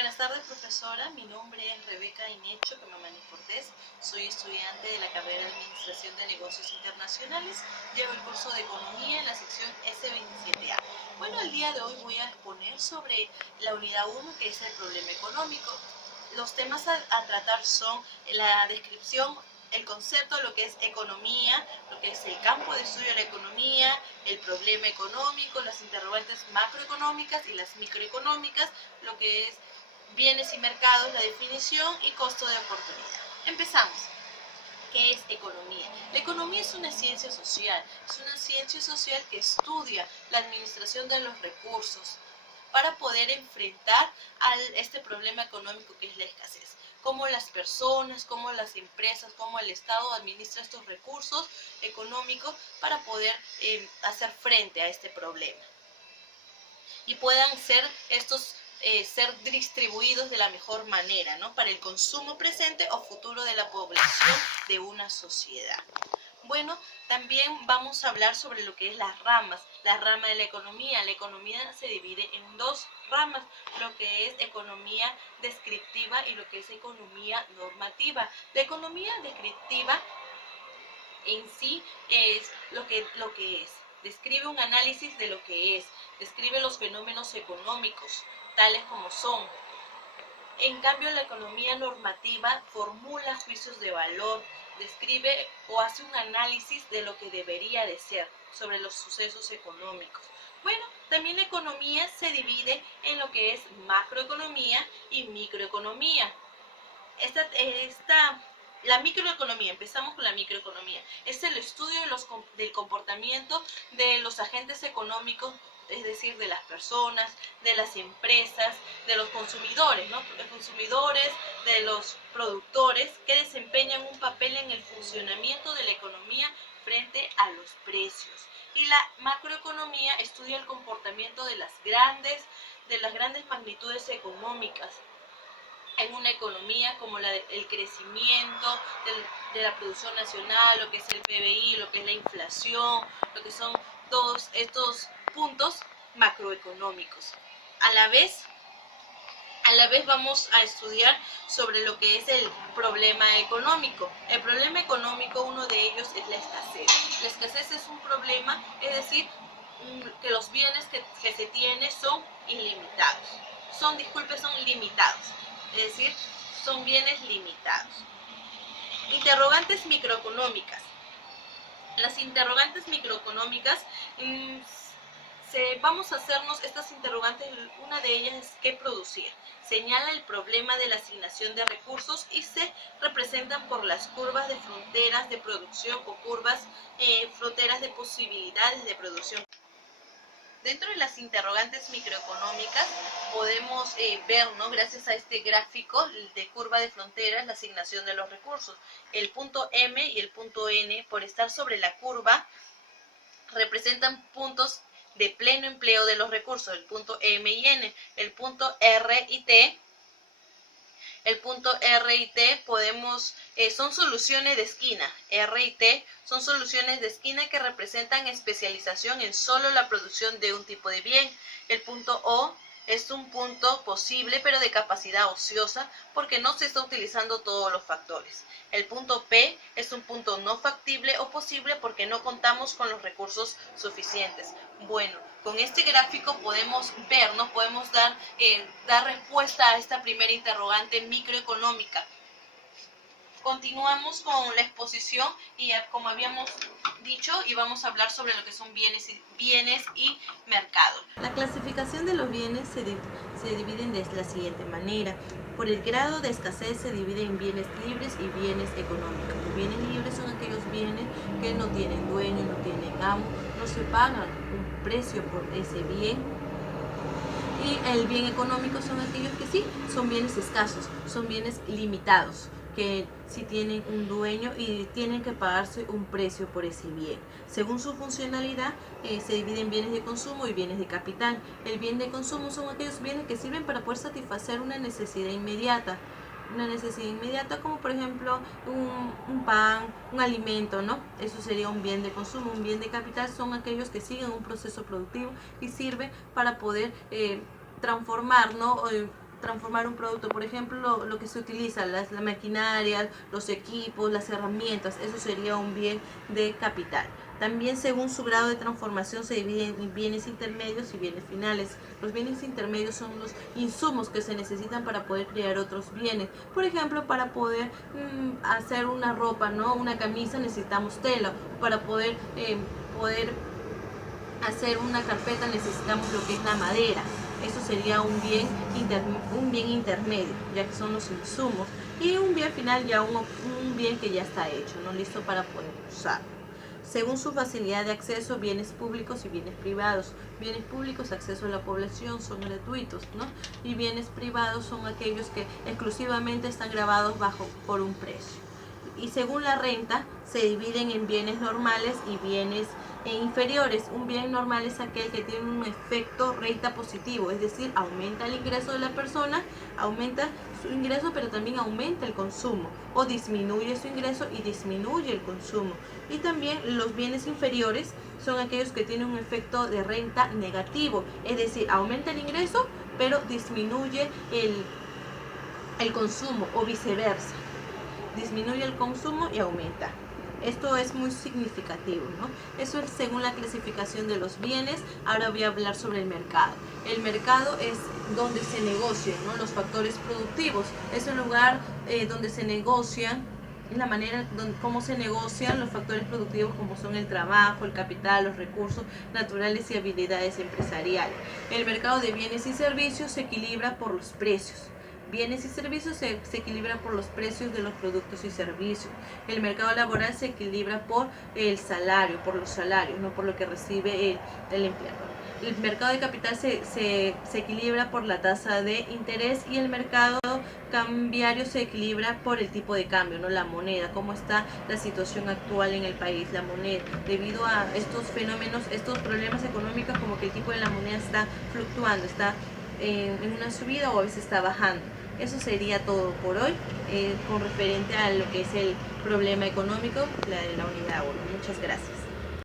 Buenas tardes, profesora. Mi nombre es Rebeca Inecho Camamani Cortés. Soy estudiante de la carrera de Administración de Negocios Internacionales. Llevo el curso de Economía en la sección S27A. Bueno, el día de hoy voy a exponer sobre la unidad 1, que es el problema económico. Los temas a tratar son la descripción, el concepto de lo que es economía, lo que es el campo de estudio de la economía, el problema económico, las interrogantes macroeconómicas y las microeconómicas, lo que es bienes y mercados, la definición y costo de oportunidad. Empezamos. ¿Qué es economía? La economía es una ciencia social que estudia la administración de los recursos para poder enfrentar a este problema económico que es la escasez. Cómo las personas, cómo las empresas, cómo el Estado administra estos recursos económicos para poder hacer frente a este problema. Y puedan ser ser distribuidos de la mejor manera, ¿no? Para el consumo presente o futuro de la población de una sociedad. Bueno, también vamos a hablar sobre lo que es las ramas. La rama de la economía. La economía se divide en dos ramas, lo que es economía descriptiva y lo que es economía normativa. La economía descriptiva en sí es lo que es. Describe un análisis de lo que es. Describe los fenómenos económicos, tales como son. En cambio, la economía normativa formula juicios de valor, describe o hace un análisis de lo que debería de ser sobre los sucesos económicos. Bueno, también la economía se divide en lo que es macroeconomía y microeconomía. La microeconomía, empezamos con la microeconomía, es el estudio del comportamiento de los agentes económicos, es decir, de las personas, de las empresas, de los consumidores, ¿no? Los consumidores, de los productores, que desempeñan un papel en el funcionamiento de la economía frente a los precios. Y la macroeconomía estudia el comportamiento de las grandes magnitudes económicas en una economía, como el crecimiento de la producción nacional, lo que es el PBI, lo que es la inflación, lo que son todos estos puntos macroeconómicos. A la vez vamos a estudiar sobre lo que es el problema económico. El problema económico, uno de ellos es la escasez. La escasez es un problema, es decir, que los bienes que se tienen son ilimitados. Son limitados. Es decir, son bienes limitados. Interrogantes microeconómicas. Las interrogantes microeconómicas, vamos a hacernos estas interrogantes. Una de ellas es ¿qué producir? Señala el problema de la asignación de recursos y se representan por las curvas de fronteras de producción o curvas fronteras de posibilidades de producción. Dentro de las interrogantes microeconómicas podemos ver, ¿no?, gracias a este gráfico de curva de fronteras, la asignación de los recursos. El punto M y el punto N, por estar sobre la curva, representan puntos de pleno empleo de los recursos, el punto M y N. El punto R y T son soluciones de esquina. R y T son soluciones de esquina que representan especialización en solo la producción de un tipo de bien. El punto O es un punto posible pero de capacidad ociosa porque no se está utilizando todos los factores. El punto P es un punto no factible o posible porque no contamos con los recursos suficientes. Bueno, con este gráfico podemos ver, ¿no?, podemos dar respuesta a esta primera interrogante microeconómica. Continuamos con la exposición y como habíamos dicho, y vamos a hablar sobre lo que son bienes y mercados. La clasificación de los bienes se dividen de la siguiente manera. Por el grado de escasez se divide en bienes libres y bienes económicos. Los bienes libres son aquellos bienes que no tienen dueño, no tienen amo, no se pagan un precio por ese bien. Y el bien económico son aquellos que sí, son bienes escasos, son bienes limitados, que sí tienen un dueño y tienen que pagarse un precio por ese bien. Según su funcionalidad, se dividen en bienes de consumo y bienes de capital. El bien de consumo son aquellos bienes que sirven para poder satisfacer una necesidad inmediata. Una necesidad inmediata como por ejemplo un pan, un alimento, ¿no? Eso sería un bien de consumo. Un bien de capital son aquellos que siguen un proceso productivo y sirve para poder transformar, ¿no?, transformar un producto. Por ejemplo, lo que se utiliza, la maquinaria, los equipos, las herramientas, eso sería un bien de capital. También según su grado de transformación se dividen en bienes intermedios y bienes finales. Los bienes intermedios son los insumos que se necesitan para poder crear otros bienes. Por ejemplo, para poder hacer una ropa, ¿no? Una camisa necesitamos tela. Para poder hacer una carpeta necesitamos lo que es la madera. Eso sería un bien intermedio, ya que son los insumos. Y un bien final, ya un bien que ya está hecho, ¿no? Listo para poder usar. Según su facilidad de acceso, bienes públicos y bienes privados. Bienes públicos, acceso a la población, son gratuitos, ¿no? Y bienes privados son aquellos que exclusivamente están grabados por un precio. Y según la renta, se dividen en bienes normales y bienes inferiores. Un bien normal es aquel que tiene un efecto renta positivo, es decir, aumenta el ingreso de la persona, aumenta su ingreso, pero también aumenta el consumo, o disminuye su ingreso y disminuye el consumo. Y también los bienes inferiores son aquellos que tienen un efecto de renta negativo, es decir, aumenta el ingreso, pero disminuye el consumo, o viceversa. Disminuye el consumo y aumenta. Esto es muy significativo, ¿no? Eso es según la clasificación de los bienes. Ahora voy a hablar sobre el mercado. El mercado es donde se negocian, ¿no? Los factores productivos. Es un lugar donde se negocian, la manera cómo se negocian los factores productivos, como son el trabajo, el capital, los recursos naturales y habilidades empresariales. El mercado de bienes y servicios se equilibra por los precios. Bienes y servicios se equilibran por los precios de los productos y servicios. El mercado laboral se equilibra por el salario, por los salarios, no por lo que recibe el empleador. El mercado de capital se equilibra por la tasa de interés, y el mercado cambiario se equilibra por el tipo de cambio, ¿no? La moneda, cómo está la situación actual en el país, la moneda, debido a estos fenómenos, estos problemas económicos, como que el tipo de la moneda está fluctuando, está en una subida o a veces está bajando. Eso sería todo por hoy con referente a lo que es el problema económico de la unidad 1. Muchas gracias.